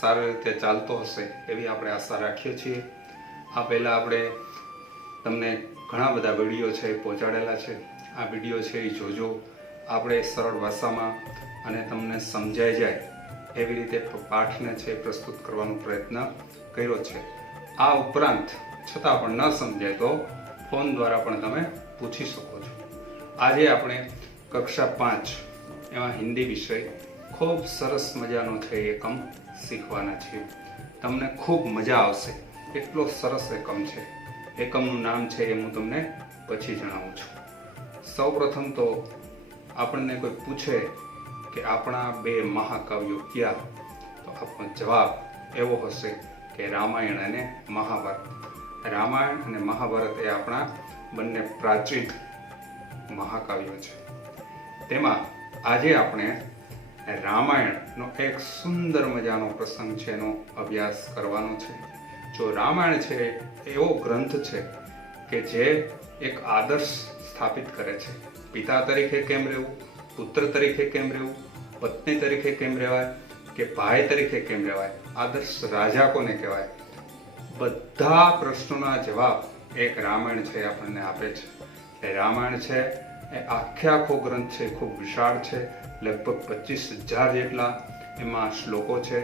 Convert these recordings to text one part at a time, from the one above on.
સારી રીતે ચાલતો હશે એવી આપણે આશા રાખીએ છીએ। આ પહેલાં આપણે તમને ઘણા બધા વિડીયો છે પહોંચાડેલા છે। આ વિડીયો છે એ જોજો, આપણે સરળ ભાષામાં અને તમને સમજાઈ જાય એવી રીતે પાઠને છે પ્રસ્તુત કરવાનો પ્રયત્ન કર્યો છે। આ ઉપરાંત છતાં પણ ન સમજાય તો ફોન દ્વારા પણ તમે પૂછી શકો છો। આજે આપણે કક્ષા 5 એમાં હિન્દી વિષય ખૂબ સરસ મજાનો છે એકમ શીખવાના છીએ। તમને ખૂબ મજા આવશે, એટલો સરસ એકમ છે। એકમનું નામ છે એ હું તમને પછી જણાવું છું। સૌપ્રથમ તો આપણને કોઈ પૂછે કે આપણા બે મહાકાવ્યો કયા, તો આપણો જવાબ એવો હશે કે રામાયણ અને મહાભારત। રામાયણ અને મહાભારત એ આપણા બંને પ્રાચીન મહાકાવ્યો છે। તેમાં આજે આપણે રામાયણનો એક સુંદર મજાનો પ્રસંગ છે એનો અભ્યાસ કરવાનો છે। જો રામાયણ છે એવો ગ્રંથ છે કે જે એક આદર્શ સ્થાપિત કરે છે। પિતા તરીકે કેમ રહેવું, પુત્ર તરીકે કેમ રહેવું, પત્ની તરીકે કેમ રહેવાય કે ભાઈ તરીકે કેમ રહેવાય, આદર્શ રાજા કોને કહેવાય, બધા પ્રશ્નોના જવાબ એક રામાયણ છે આપણને આપે છે। એ રામાયણ છે એ આખો ગ્રંથ છે, ખૂબ વિશાળ છે। લગભગ 25,000 જેટલા એમાં શ્લોકો છે।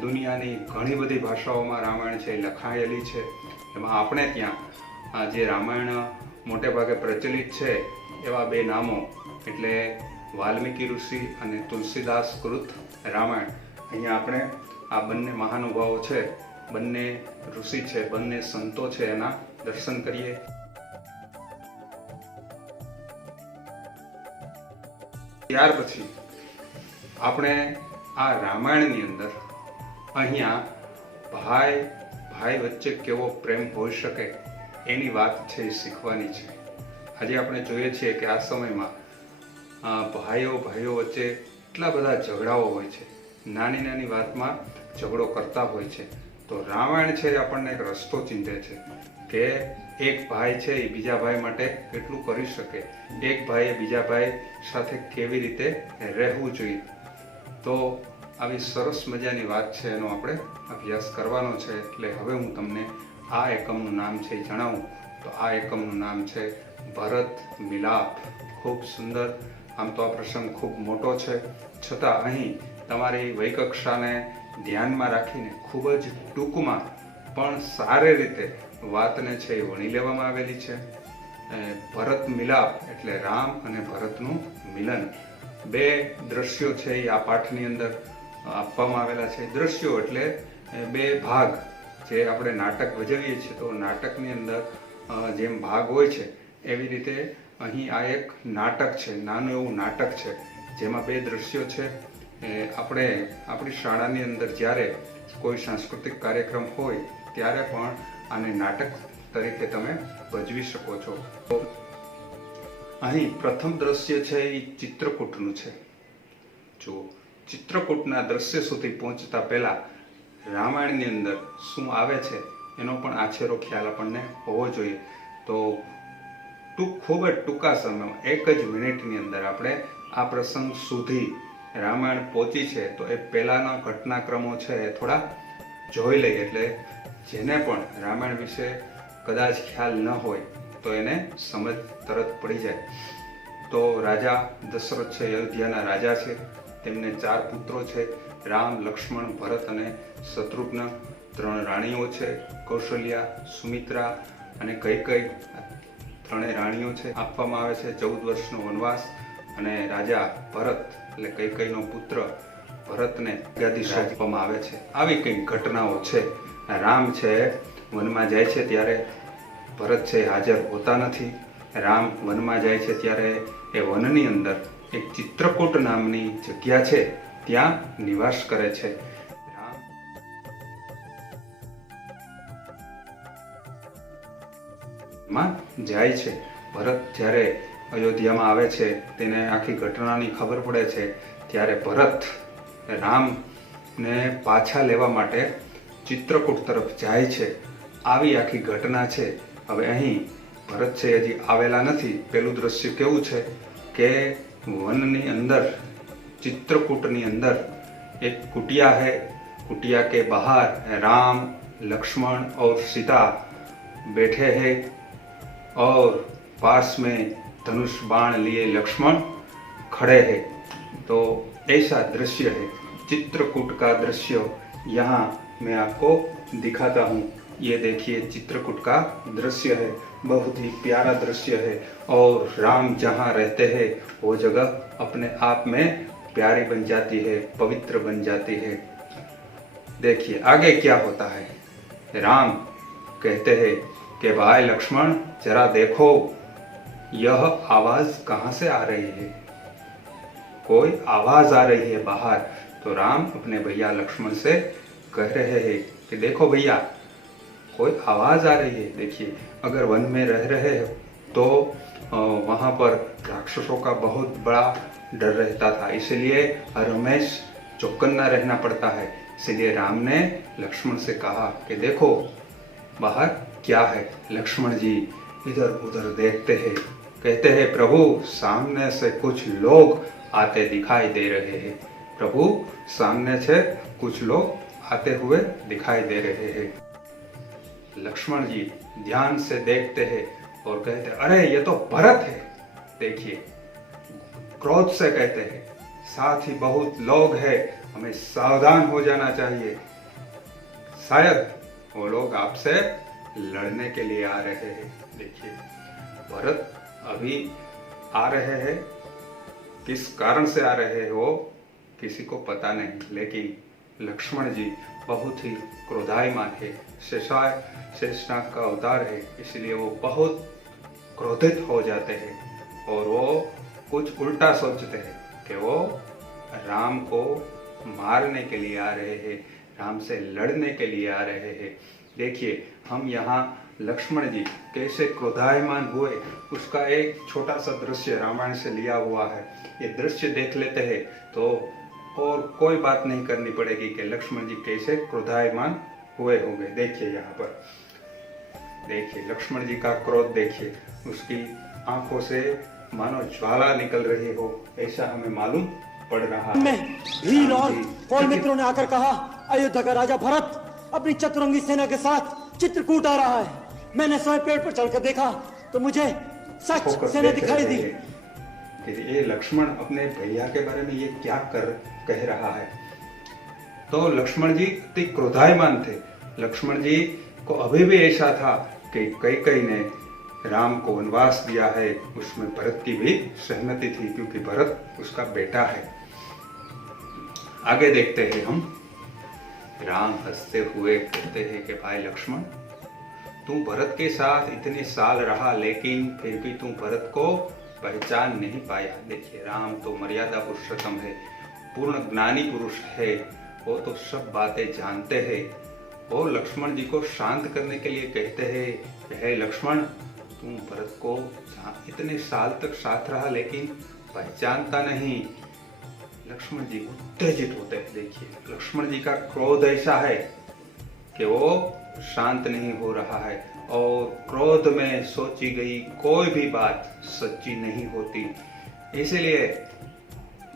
દુનિયાની ઘણી બધી ભાષાઓમાં રામાયણ છે લખાયેલી છે। એમાં આપણે ત્યાં જે રામાયણ મોટે ભાગે પ્રચલિત છે એવા બે નામો એટલે વાલ્મીકી ઋષિ અને તુલસીદાસ કૃત રામાયણ। અહીંયા આપણે આ બંને મહાનુભાવો છે, બંને ઋષિ છે, બંને સંતો છે, એના દર્શન કરીએ। ત્યાર પછી આપણે આ રામાયણની અંદર અહીંયા ભાઈ વચ્ચે કેવો પ્રેમ હોઈ શકે એની વાત છે એ શીખવાની છે। આજે આપણે જોઈએ છીએ કે આ સમયમાં ભાઈઓ વચ્ચે એટલા બધા ઝઘડાઓ હોય છે, નાની નાની વાતમાં ઝઘડો કરતા હોય છે। તો રામાયણ છે આપણને એક રસ્તો ચીંધે છે કે એક ભાઈ છે એ બીજા ભાઈ માટે કેટલું કરી શકે, એક ભાઈએ બીજા ભાઈ સાથે કેવી રીતે રહેવું જોઈએ। તો આવી સરસ મજાની વાત છે એનો આપણે અભ્યાસ કરવાનો છે। એટલે હવે હું તમને આ એકમનું નામ છે એ જણાવું તો આ એકમનું નામ છે ભરત મિલાપ। ખૂબ સુંદર, આમ તો આ પ્રસંગ ખૂબ મોટો છે, છતાં અહીં તમારી વયકક્ષાને ધ્યાનમાં રાખીને ખૂબ જ ટૂંકમાં પણ સારી રીતે વાતને છે એ વણી લેવામાં આવેલી છે। ભરત મિલાપ એટલે રામ અને ભરતનું મિલન। બે દ્રશ્યો છે એ આ પાઠની અંદર આપવામાં આવેલા છે। દ્રશ્યો એટલે બે ભાગ, જે આપણે નાટક ભજવીએ છીએ તો નાટકની અંદર જેમ ભાગ હોય છે એવી રીતે અહીં આ એક નાટક છે, નાનું એવું નાટક છે જેમાં બે દ્રશ્યો છે। આપણે આપણી શાળાની અંદર જ્યારે કોઈ સાંસ્કૃતિક કાર્યક્રમ હોય ત્યારે પણ આને નાટક તરીકે તમે ભજવી શકો છો। અહીં પ્રથમ દ્રશ્ય છે એ ચિત્રકૂટનું છે। જો ચિત્રકૂટના દ્રશ્ય સુધી પહોંચતા પહેલા રામાયણની અંદર શું આવે છે એનો પણ આછેરો ખ્યાલ આપણને હોવો જોઈએ। તો ખૂબ જ ટૂંકા સમયમાં 1 જ મિનિટની અંદર આપણે આ પ્રસંગ સુધી રામાયણ પહોંચી છે તો એ પહેલાના ઘટનાક્રમો છે એ થોડા જોઈ લઈએ, એટલે જેને પણ રામાયણ વિશે કદાચ ખ્યાલ ન હોય તો એને સમજ તરત પડી જાય। તો રાજા દશરથ છે, અયોધ્યાના રાજા છે। તેમને 4 પુત્રો છે, રામ, લક્ષ્મણ, ભરત અને શત્રુઘ્ન। 3 રાણીઓ છે, કૌશલ્યા, સુમિત્રા અને કૈકેયી। 3 રાણીઓ છે આપવામાં આવે છે। 14 વર્ષનો વનવાસ અને રાજા ભરત એટલે કૈકેયીનો પુત્ર ભરતને ગાદી સોંપવામાં આવે છે। આવી કંઈક ઘટનાઓ છે। રામ છે વનમાં જાય છે ત્યારે ભરત છે હાજર હોતા નથી। રામ વનમાં જાય છે ત્યારે એ વનની અંદર એક ચિત્રકૂટ નામની જગ્યા છે ત્યાં નિવાસ કરે છે। રામ માં જાય છે। ભરત જ્યારે અયોધ્યામાં આવે છે, તેને આખી ઘટનાની ખબર પડે છે ત્યારે ભરત રામને પાછા લેવા માટે ચિત્રકૂટ તરફ જાય છે। આવી આખી ઘટના છે। હવે અહીં ભરત છે હજી આવેલા નથી। પેલું દ્રશ્ય કેવું છે કે વનની અંદર, ચિત્રકૂટની અંદર એક કુટિયા હૈ, कुटिया के बाहर राम, लक्ष्मण और सीता बैठे हैं और पास में धनुष बाण लिए लक्ष्मण खड़े हैं। तो ऐसा दृश्य है, चित्रकूट का दृश्य यहाँ मैं आपको दिखाता हूँ। ये देखिए चित्रकूट का दृश्य है, बहुत ही प्यारा दृश्य है। और राम जहाँ रहते हैं वो जगह अपने आप में प्यारी बन जाती है, पवित्र बन जाती है। देखिए आगे क्या होता है। राम कहते हैं कि भाई लक्ष्मण जरा देखो, यह आवाज कहाँ से आ रही है? कोई आवाज आ रही है बाहर। तो राम अपने भैया लक्ष्मण से कह रहे हैं कि देखो भैया, कोई आवाज आ रही है। देखिए अगर वन में रह रहे हैं तो वहां पर राक्षसों का बहुत बड़ा डर रहता था, इसलिए हमेश चौकन्ना रहना पड़ता है। इसलिए राम ने लक्ष्मण से कहा कि देखो बाहर क्या है। लक्ष्मण जी इधर उधर देखते हैं, कहते हैं प्रभु सामने से कुछ लोग आते दिखाई दे रहे हैं। प्रभु सामने से कुछ लोग आते हुए दिखाई दे रहे हैं। लक्ष्मण जी ध्यान से देखते हैं और कहते हैं अरे ये तो भरत है। देखिए क्रोध से कहते हैं, साथ ही बहुत लोग हैं, हमें सावधान हो जाना चाहिए। शायद वो लोग आपसे लड़ने के लिए आ रहे हैं। देखिए भरत अभी आ रहे हैं, किस कारण से आ रहे हैं वो किसी को पता नहीं, लेकिन लक्ष्मण जी बहुत ही क्रोधायमान है। शेषनाग का अवतार है, इसलिए वो बहुत क्रोधित हो जाते हैं और वो कुछ उल्टा सोचते हैं कि वो राम को मारने के लिए आ रहे हैं, राम से लड़ने के लिए आ रहे हैं। देखिए हम यहाँ लक्ष्मण जी कैसे क्रोधायमान हुए उसका एक छोटा सा दृश्य रामायण से लिया हुआ है। ये दृश्य देख लेते हैं तो और कोई बात नहीं करनी पड़ेगी कि लक्ष्मण जी कैसे क्रोधायमान हुए होंगे। देखिए यहाँ पर देखिए लक्ष्मण जी का क्रोध देखिए, उसकी आंखों से मानो ज्वाला निकल रही हो ऐसा हमें मालूम पड़ रहा है। भील और कौल मित्रों ने आकर कहा अयोध्या का राजा भरत अपनी चतुरंगी सेना के साथ चित्रकूट आ रहा है। मैंने स्वयं पेड़ पर चढ़कर देखा तो मुझे सच सेना दिखाई दी। ये लक्ष्मण अपने भैया के बारे में ये क्या कह रहा है। तो लक्ष्मण जी अति क्रोधायमान थे। लक्ष्मण जी को अभी भी ऐसा था कि कैकेयी ने राम को वनवास दिया है, उसमें भरत की भी सहमति थी क्योंकि भरत उसका बेटा है। आगे देखते हैं हम। राम हंसते हुए कहते हैं कि भाई लक्ष्मण तू भरत के साथ इतने साल रहा लेकिन फिर भी तू भरत को पहचान नहीं पाया। देखिए राम तो मर्यादा पुरुषोत्तम है, पूर्ण ज्ञानी पुरुष है, वो तो सब बातें जानते हैं। वो लक्ष्मण जी को शांत करने के लिए कहते हैं कि हे लक्ष्मण तुम भरत को इतने साल तक साथ रहा लेकिन पहचानता नहीं। लक्ष्मण जी उत्तेजित होते हैं। देखिए लक्ष्मण जी का क्रोध ऐसा है कि वो शांत नहीं हो रहा है और क्रोध में सोची गई कोई भी बात सच्ची नहीं होती। इसलिए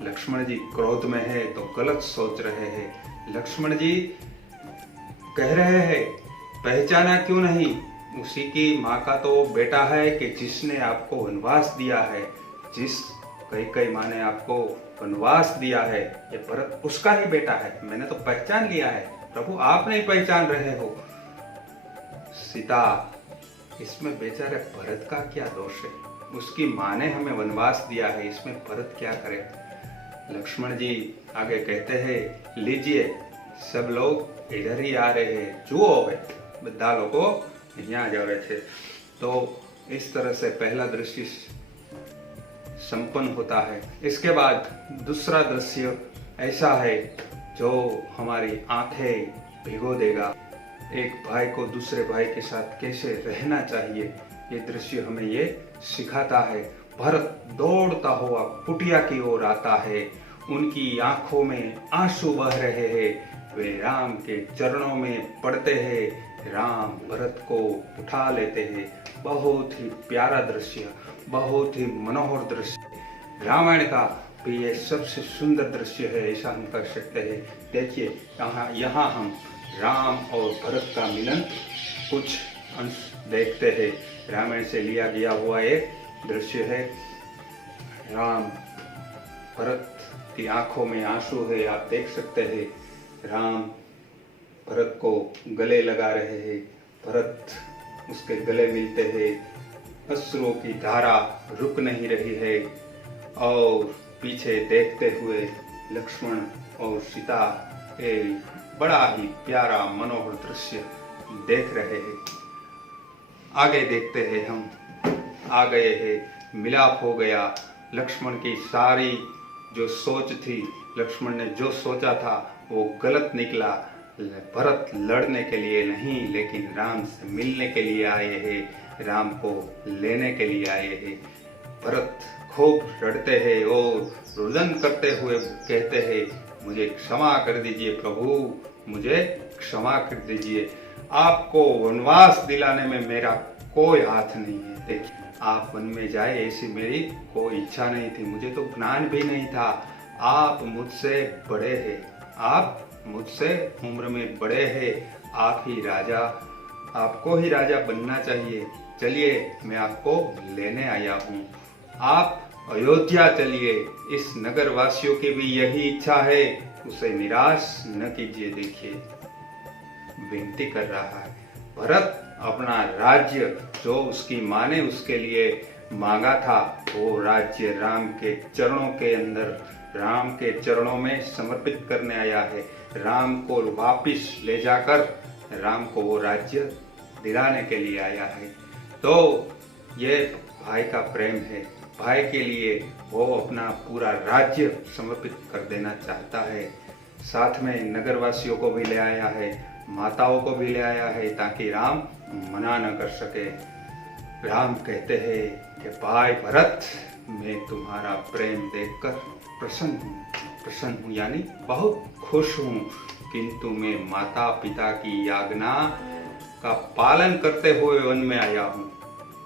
लक्ष्मण जी क्रोध में है तो गलत सोच रहे हैं। लक्ष्मण जी कह रहे हैं पहचाना क्यों नहीं, उसी की माँ का तो बेटा है कि जिसने आपको वनवास दिया है, जिस कैकेयी माँ ने आपको वनवास दिया है ये भरत उसका ही बेटा है। मैंने तो पहचान लिया है, प्रभु आप नहीं पहचान रहे हो। सीता इसमें बेचारे भरत का क्या दोष है, उसकी माँ ने हमें वनवास दिया है, इसमें भरत क्या करे। लक्ष्मण जी आगे कहते हैं लीजिए सब लोग इधर ही आ रहे हैं, जुओ બધા લોકો અહીંયા જ આવે છે। तो इस तरह से पहला दृश्य संपन्न होता है। इसके बाद दूसरा दृश्य ऐसा है जो हमारी आंखें भिगो देगा। एक भाई को दूसरे भाई के साथ कैसे रहना चाहिए ये दृश्य हमें ये सिखाता है। भरत दौड़ता हुआ कुटिया की ओर आता है, उनकी आंखों में आंसू बह रहे हैं, वे राम के चरणों में पड़ते हैं, राम भरत को उठा लेते हैं। बहुत ही प्यारा दृश्य, बहुत ही मनोहर दृश्य, रामायण का भी ये सबसे सुंदर दृश्य है, ऐसा हम कर सकते हैं। देखिए यहाँ हम राम और भरत का मिलन कुछ अंश देखते हैं। रामायण से लिया गया हुआ एक दृश्य है। राम भरत की आंखों में आंसू है, आप देख सकते हैं। राम भरत को गले लगा रहे हैं, भरत उसके गले मिलते हैं, अश्रुओं की धारा रुक नहीं रही है और पीछे देखते हुए लक्ष्मण और सीता एक बड़ा ही प्यारा मनोहर दृश्य देख रहे हैं। आगे देखते हैं, हम आ गए हैं, मिलाप हो गया। लक्ष्मण की सारी जो सोच थी, लक्ष्मण ने जो सोचा था वो गलत निकला। भरत लड़ने के लिए नहीं लेकिन राम से मिलने के लिए आए हैं, राम को लेने के लिए आए हैं। भरत खूब लड़ते हैं और रुदन करते हुए कहते हैं, मुझे क्षमा कर दीजिए प्रभु, मुझे क्षमा कर दीजिए, आपको वनवास दिलाने में मेरा कोई हाथ नहीं है। देखिए आप वन में जाए ऐसी मेरी कोई इच्छा नहीं थी, मुझे तो ज्ञान भी नहीं था। आप मुझसे बड़े हैं, आप मुझसे उम्र में बड़े हैं, आप ही राजा, आपको ही राजा बनना चाहिए। चलिए मैं आपको लेने आया हूँ, आप अयोध्या चलिए। इस नगर वासियों की भी यही इच्छा है, उसे निराश न कीजिए। देखिए विनती कर रहा है भरत, अपना राज्य जो उसकी माँ ने उसके लिए मांगा था वो राज्य राम के चरणों के अंदर, राम के चरणों में समर्पित करने आया है। राम को वापिस ले जाकर राम को वो राज्य दिलाने के लिए आया है। तो ये भाई का प्रेम है, भाई के लिए वो अपना पूरा राज्य समर्पित कर देना चाहता है। साथ में नगरवासियों को भी ले आया है, माताओं को भी ले आया है ताकि राम मना न कर सके। राम कहते हैं कि भाई भरत, मैं तुम्हारा प्रेम देखकर प्रसन्न हूँ यानी बहुत खुश हूँ, किंतु मैं माता पिता की आज्ञा का पालन करते हुए वन में आया हूँ,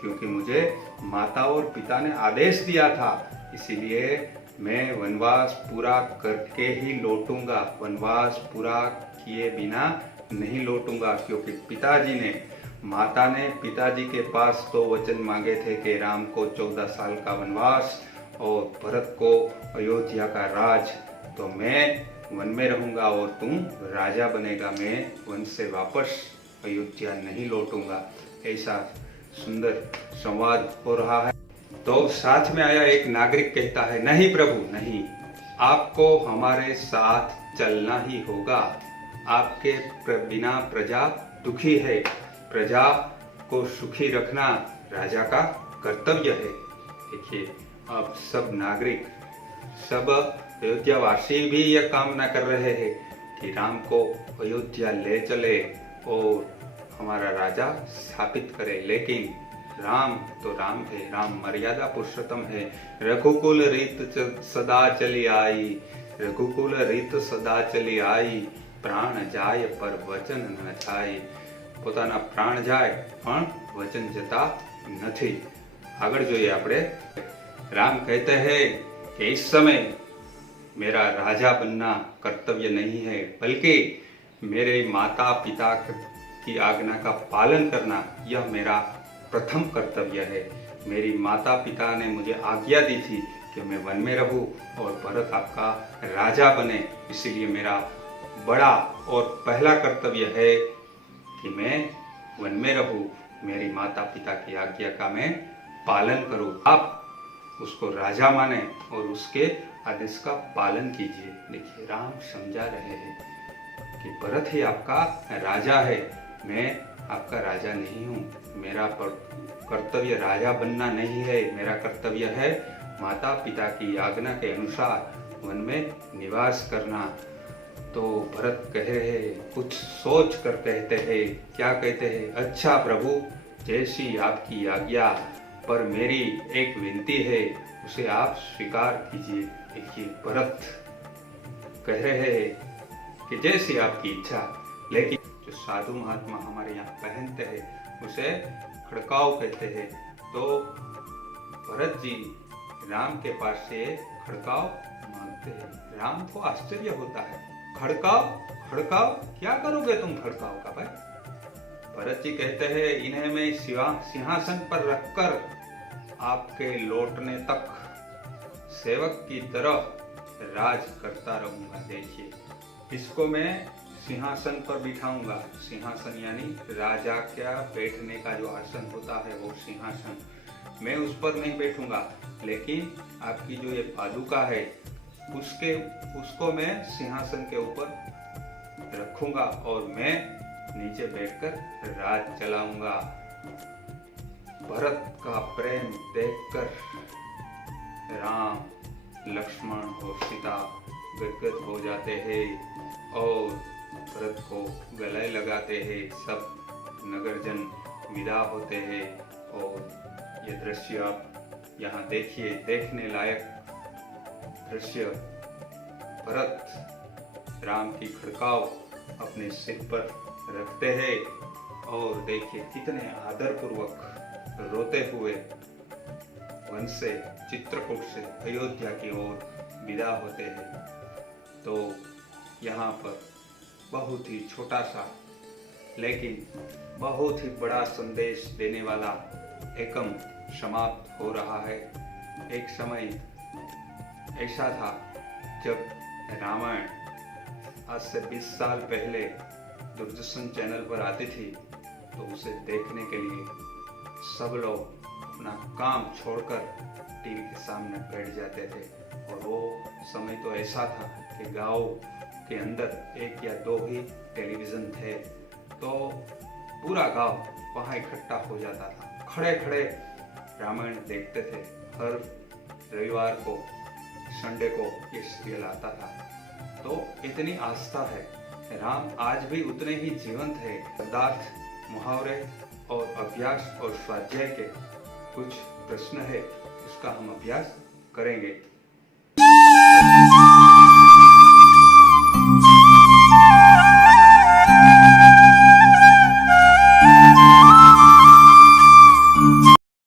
क्योंकि मुझे माता और पिता ने आदेश दिया था, इसीलिए मैं वनवास पूरा करके ही लौटूंगा। वनवास पूरा किए बिना नहीं लौटूंगा, क्योंकि पिताजी ने, माता ने पिताजी के पास तो वचन मांगे थे कि राम को 14 साल का वनवास और भरत को अयोध्या का राज। तो मैं वन में रहूंगा और तुम राजा बनेगा, मैं वन से वापस अयोध्या नहीं लौटूंगा। ऐसा सुंदर संवाद हो रहा है। तो साथ में आया एक नागरिक कहता है, नहीं प्रभु नहीं, आपको हमारे साथ चलना ही होगा, आपके बिना प्रजा दुखी है, प्रजा को सुखी रखना राजा का कर्तव्य है। देखिए अब सब नागरिक, सब अयोध्यावासी भी यह कामना कर रहे हैं कि राम को अयोध्या ले चले और हमारा राजा स्थापित करे, लेकिन राम तो राम है, राम मर्यादा पुरुषोत्तम है। रघुकुल रीत सदा चली आई, रघुकुल रीत सदा चली आई, प्राण जाय पर वचन न થાય। પોતાના પ્રાણ જાય પણ વચન જતા નથી। આગળ જોઈએ આપણે। राम कहते हैं कि इस समय मेरा राजा बनना कर्तव्य नहीं है, बल्कि मेरे माता पिता की आज्ञा का पालन करना यह मेरा प्रथम कर्तव्य है। मेरी माता पिता ने मुझे आज्ञा दी थी कि मैं वन में रहूं और भरत आपका राजा बने, इसीलिए मेरा बड़ा और पहला कर्तव्य है कि मैं वन में रहूं, मेरी माता पिता की आज्ञा का मैं पालन करूं। आप उसको राजा माने और उसके आदेश का पालन कीजिए। देखिए राम समझा रहे हैं कि भरत ही आपका राजा है, मैं आपका राजा नहीं हूँ। मेरा कर्तव्य राजा बनना नहीं है, मेरा कर्तव्य है माता पिता की आज्ञा के अनुसार वन में निवास करना। तो भरत कह रहे हैं, कुछ सोच कर कहते हैं। क्या कहते हैं? अच्छा प्रभु, जैसी आपकी आज्ञा, पर मेरी एक विनती है, उसे आप स्वीकार कीजिए। देखिए भरत कह रहे हैं कि जैसी आपकी इच्छा, लेकिन जो साधु महात्मा हमारे यहाँ पहनते हैं उसे खड़काव कहते हैं। तो भरत जी राम के पास से खड़काव मांगते हैं। राम को आश्चर्य होता है, खड़काव खड़काव, क्या करोगे तुम खड़काव का भाई? भरत जी कहते हैं, इन्हें मैं सिंहासन पर रखकर आपके लौटने तक सेवक की तरह राज करता रहूंगा। देखिए, इसको मैं सिंहासन पर बिठाऊंगा। सिंहासन यानी राजा का बैठने का जो आसन होता है वो सिंहासन। मैं उस पर नहीं बैठूंगा, लेकिन आपकी जो ये पादुका है उसको मैं सिंहासन के ऊपर रखूंगा और मैं नीचे बैठकर राज चलाऊंगा। भरत का प्रेम देखकर राम, लक्ष्मण और सीता गदगद हो जाते हैं और भरत को गले लगाते हैं। सब नगरजन विदा होते हैं और ये दृश्य आप यहाँ देखिए, देखने लायक दृश्य। भरत राम की खड़काव अपने सिर पर रखते हैं और देखिए कितने आदरपूर्वक रोते हुए वन से, चित्रकूट से अयोध्या की ओर विदा होते हैं। तो यहाँ पर बहुत ही छोटा सा लेकिन बहुत ही बड़ा संदेश देने वाला एकम समाप्त हो रहा है। एक समय ऐसा था जब रामायण आज से 20 साल पहले दूरदर्शन चैनल पर आती थी, तो उसे देखने के लिए सब लोग अपना काम छोड़कर टीवी के सामने बैठ जाते थे। और वो समय तो ऐसा था कि गांव के अंदर 1 या 2 ही टेलीविजन थे, तो पूरा गांव वहाँ इकट्ठा हो जाता था। खड़े खड़े रामायण देखते थे। हर रविवार को, संडे को ये सीरियल आता था। तो इतनी आस्था है। राम आज भी उतने ही जीवंत है। पदार्थ, मुहावरे और अभ्यास और स्वाध्याय के कुछ प्रश्न है, उसका हम अभ्यास करेंगे।